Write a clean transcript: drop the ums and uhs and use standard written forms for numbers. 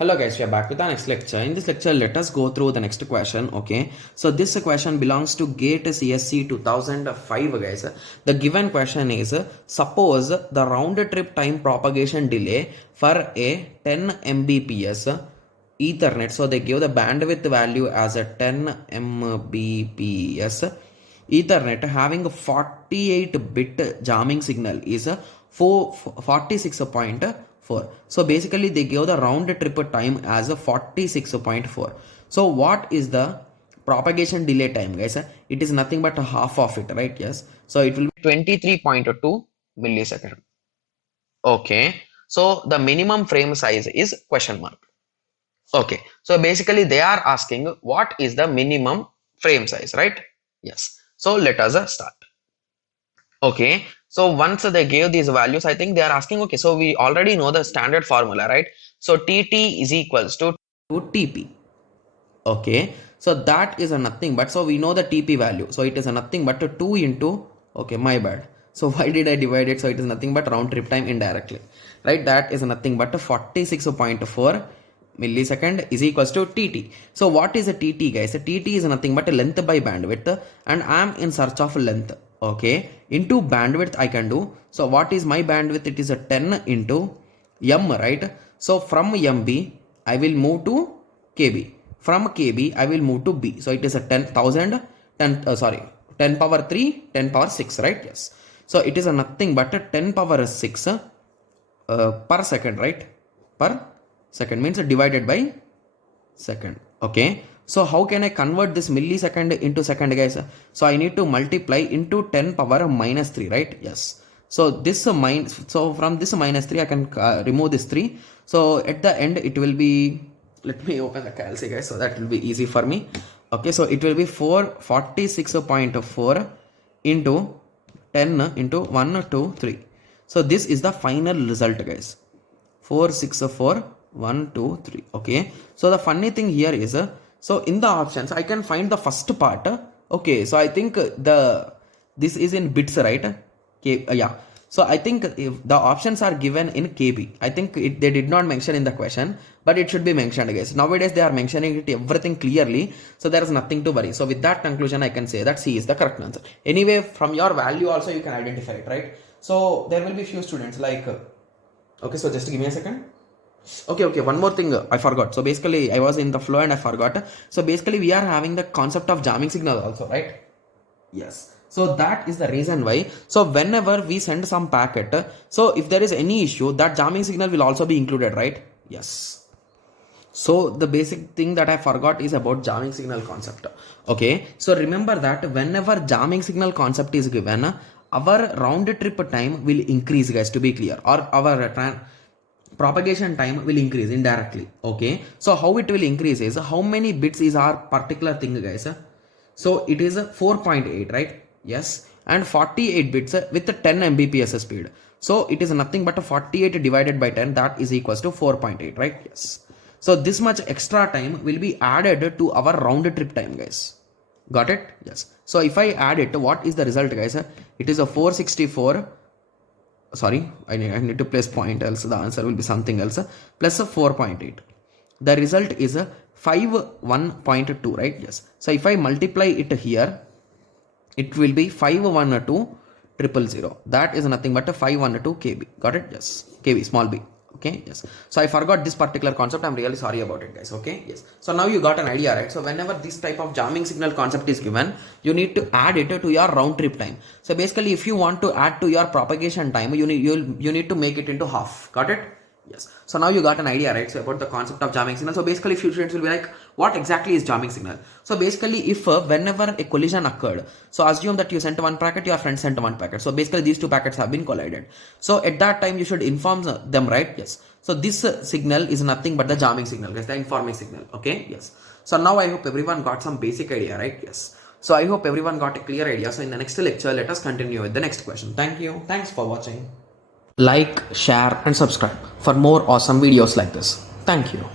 Hello guys, we are back with our next lecture. In this lecture, let us go through the next question. Okay, so this question belongs to GATE CSC 2005 guys. The given question is, suppose the round trip time propagation delay for a 10 Mbps Ethernet. So they give the bandwidth value as a 10 Mbps Ethernet having a 48-bit jamming signal is a 46.4. So basically they give the round trip time as a 46.4. So what is the propagation delay time, guys? It is nothing but a half of it, right? Yes. So it will be 23.2 millisecond. Okay. So the minimum frame size is question mark. Okay. So basically they are asking what is the minimum frame size, right? Yes. So let us start. Okay. So once they gave these values, I think they are asking, okay, so we already know the standard formula, right? So TT is equals to TP. Okay. So that is a nothing but, so we know the TP value. So it is a nothing but a 2 into, okay, my bad. So why did I divide it? So it is nothing but round trip time indirectly, right? That is nothing but a 46.4 millisecond is equals to TT. So what is a TT, guys? A TT is nothing but a length by bandwidth, and I am in search of length. Okay, into bandwidth I can do. So what is my bandwidth? It is a 10 into M, right? So from MB I will move to KB. From KB I will move to B. So it is a 10,000 10 power 3 10 power 6, right? Yes. So it is a nothing but a 10 power 6 per second, right? Per second means divided by second. Okay, so how can I convert this millisecond into second, guys? So I need to multiply into 10 power minus 3, right? Yes. So this so from this minus 3 I can remove this 3. So at the end it will be, let me open the calc, guys, so that will be easy for me. Okay, so it will be 446.4 into 10 into 1 2 3. So this is the final result, guys. 464 1 2 3. Okay, so the funny thing here is, so in the options I can find the first part. Okay, so I think this is in bits, right? Yeah, so I think if the options are given in KB, I think they did not mention in the question, but it should be mentioned, guys. Nowadays they are mentioning it everything clearly, so there is nothing to worry. So with that conclusion I can say that C is the correct answer. Anyway, from your value also you can identify it, right? So there will be few students like okay, so just give me a second. Okay, one more thing I forgot. So basically I was in the flow and I forgot. So basically we are having the concept of jamming signal also, right? Yes. So that is the reason why. So whenever we send some packet, so if there is any issue, that jamming signal will also be included, right? Yes. So the basic thing that I forgot is about jamming signal concept. Okay, so remember that whenever jamming signal concept is given, our round trip time will increase, guys, to be clear, or our propagation time will increase indirectly. Okay, so how it will increase is, how many bits is our particular thing, guys? So it is 4.8, right? Yes, and 48 bits with 10 Mbps speed. So it is nothing but a 48 divided by 10, that is equals to 4.8, right? Yes. So this much extra time will be added to our round trip time, guys. Got it? Yes. So if I add it, what is the result, guys? It is a 464. Sorry, I need to place point, else the answer will be something else, plus a 4.8. The result is a 51.2, right? Yes. So if I multiply it here, it will be 512,000. That is nothing but a 512 KB. Got it? Yes. KB, small b. Okay, yes. So I forgot this particular concept. I'm really sorry about it, guys. Okay, yes. So now you got an idea, right? So whenever this type of jamming signal concept is given, you need to add it to your round trip time. So basically, if you want to add to your propagation time, you need to make it into half. Got it? Yes. So now you got an idea, right? So about the concept of jamming signal. So basically, few students will be like, what exactly is jamming signal? So basically, if whenever a collision occurred, so assume that you sent one packet, your friend sent one packet. So basically, these two packets have been collided. So at that time, you should inform them, right? Yes. So this signal is nothing but the jamming signal, guys, the informing signal. Okay. Yes. So now I hope everyone got some basic idea, right? Yes. So I hope everyone got a clear idea. So in the next lecture, let us continue with the next question. Thank you. Thanks for watching. Like, share and subscribe for more awesome videos like this. Thank you.